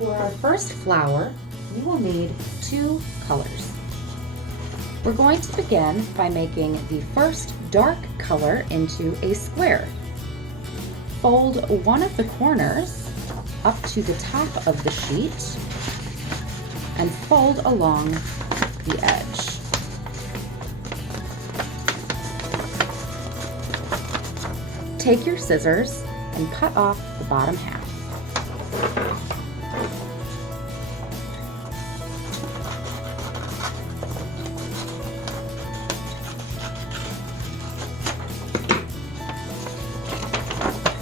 For our first flower, we will need 2 colors. We're going to begin by making the first dark color into a square. Fold one of the corners up to the top of the sheet and fold along the edge. Take your scissors and cut off the bottom half.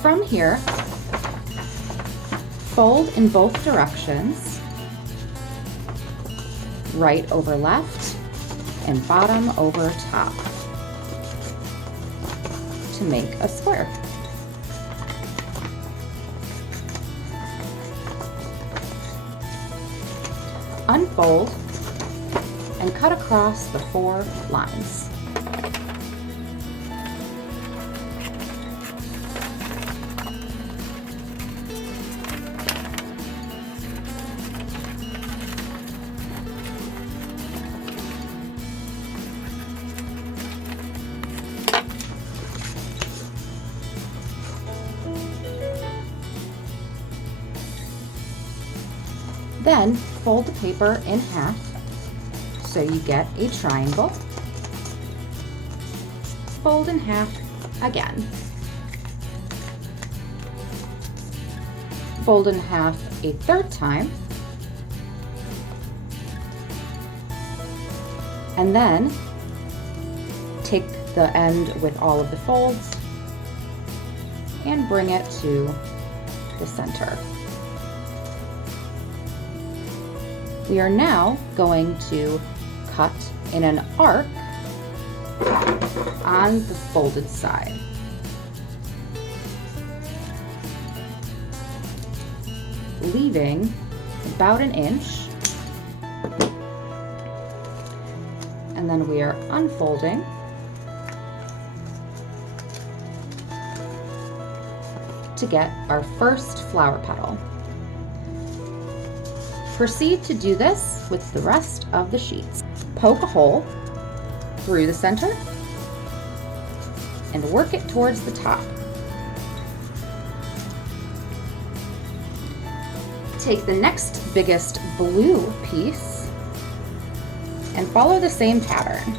From here, fold in both directions, right over left and bottom over top to make a square. Unfold and cut across the 4 lines. Then fold the paper in half so you get a triangle. Fold in half again. Fold in half a 3rd time. And then take the end with all of the folds and bring it to the center. We are now going to cut in an arc on the folded side. Leaving about an inch. And then we are unfolding to get our first flower petal. Proceed to do this with the rest of the sheets. Poke a hole through the center and work it towards the top. Take the next biggest blue piece and follow the same pattern.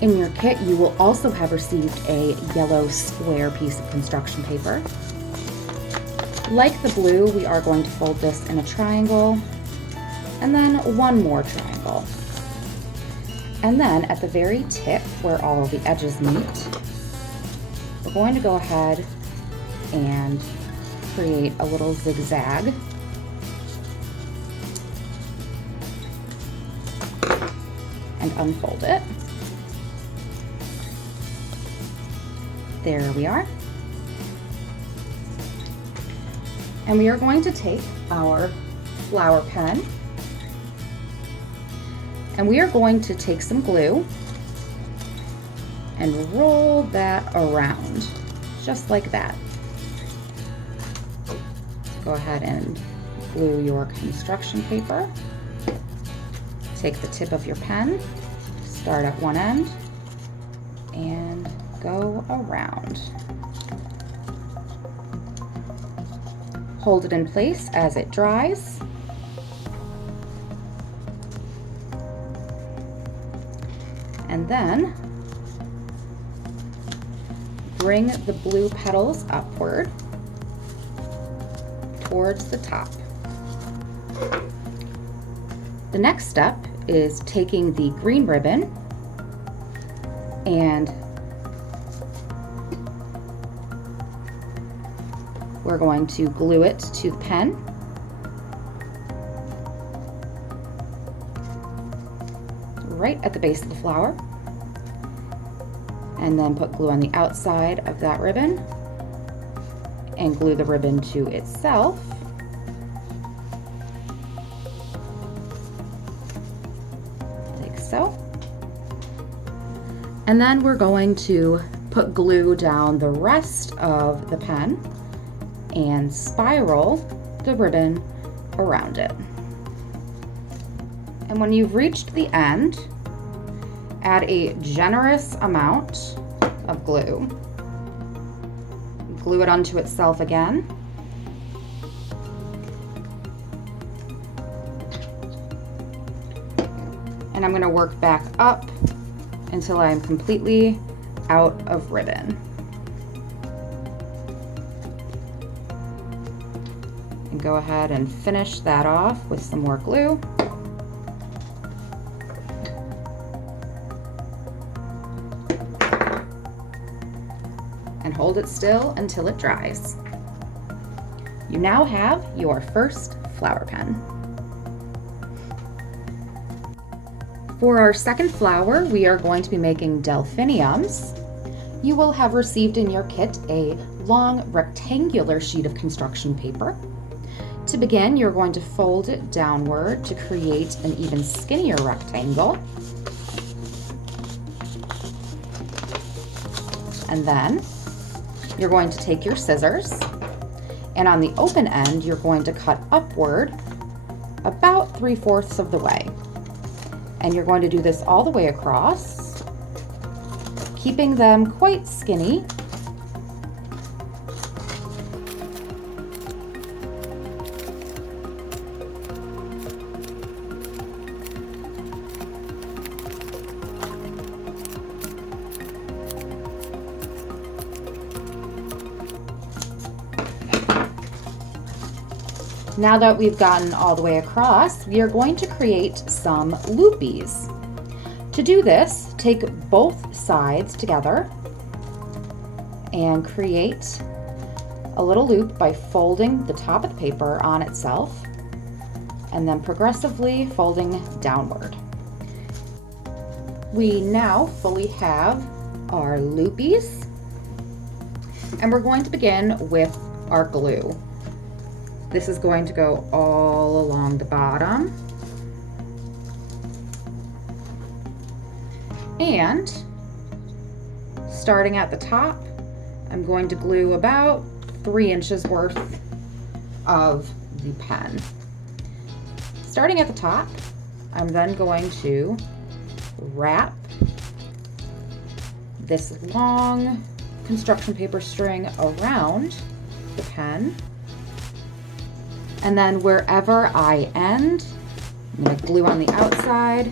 In your kit, you will also have received a yellow square piece of construction paper. Like the blue, we are going to fold this in a triangle, and then one more triangle. And then at the very tip, where all of the edges meet, we're going to go ahead and create a little zigzag. And unfold it. There we are. And we are going to take our flower pen and we are going to take some glue and roll that around, just like that. Go ahead and glue your construction paper. Take the tip of your pen, start at one end, and go around. Hold it in place as it dries. And then bring the blue petals upward towards the top. The next step is taking the green ribbon and we're going to glue it to the pen. Right at the base of the flower. and then put glue on the outside of that ribbon and glue the ribbon to itself. Like so. And then we're going to put glue down the rest of the pen and spiral the ribbon around it. And when you've reached the end, add a generous amount of glue. Glue it onto itself again. And I'm going to work back up until I'm completely out of ribbon. And go ahead and finish that off with some more glue. And hold it still until it dries. You now have your first flower pen. For our second flower, we are going to be making delphiniums. You will have received in your kit a long rectangular sheet of construction paper. To begin, you're going to fold it downward to create an even skinnier rectangle. And then you're going to take your scissors, and on the open end, you're going to cut upward about 3/4 of the way. And you're going to do this all the way across, keeping them quite skinny. Now that we've gotten all the way across, we are going to create some loopies. To do this, take both sides together and create a little loop by folding the top of the paper on itself and then progressively folding downward. We now fully have our loopies, and we're going to begin with our glue. This is going to go all along the bottom. And starting at the top, I'm going to glue about 3 inches worth of the pen. Starting at the top, I'm then going to wrap this long construction paper string around the pen. And then wherever I end, I'm going to glue on the outside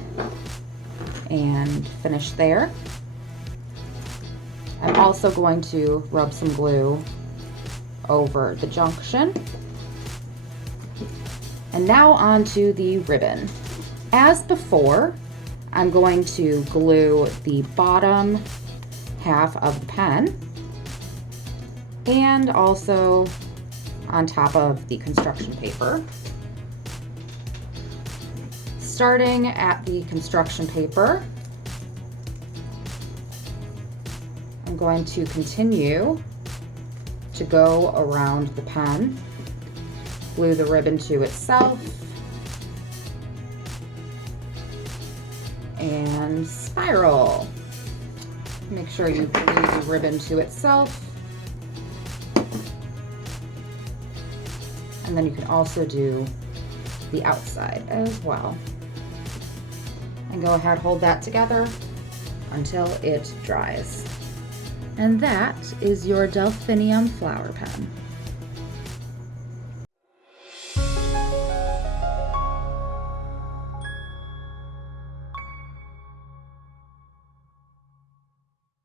and finish there. I'm also going to rub some glue over the junction. And now onto the ribbon. As before, I'm going to glue the bottom half of the pen and also on top of the construction paper. Starting at the construction paper, I'm going to continue to go around the pen, glue the ribbon to itself, and spiral. Make sure you glue the ribbon to itself. And then you can also do the outside as well. And go ahead, hold that together until it dries. And that is your delphinium flower pen.